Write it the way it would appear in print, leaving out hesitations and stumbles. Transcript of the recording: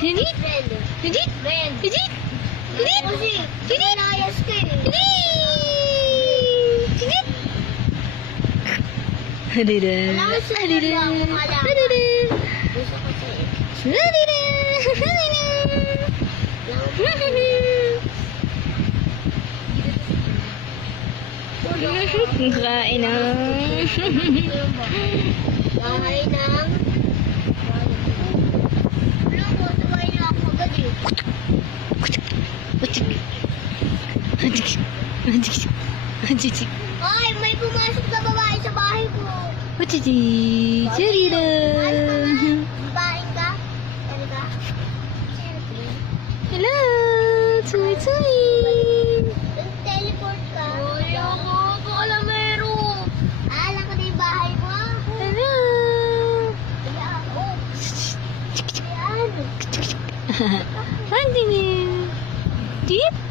Hidit! Hidit! Hidit! Hidit! Hidit! Hidit! Halida! Halida! Halida! Kain na. Bahay ng... Wala ko, sabay na ako agad eh. Ay, may pumasok na babae sa bahay ko. Babaeng ka? Ano ka? Hello, Tui Tui. Teleport ka? Ay, ako, kalamero. Alam ko na yung bahay mo. Hello. Kaya ako. Kaya ano? Andinin. Deep.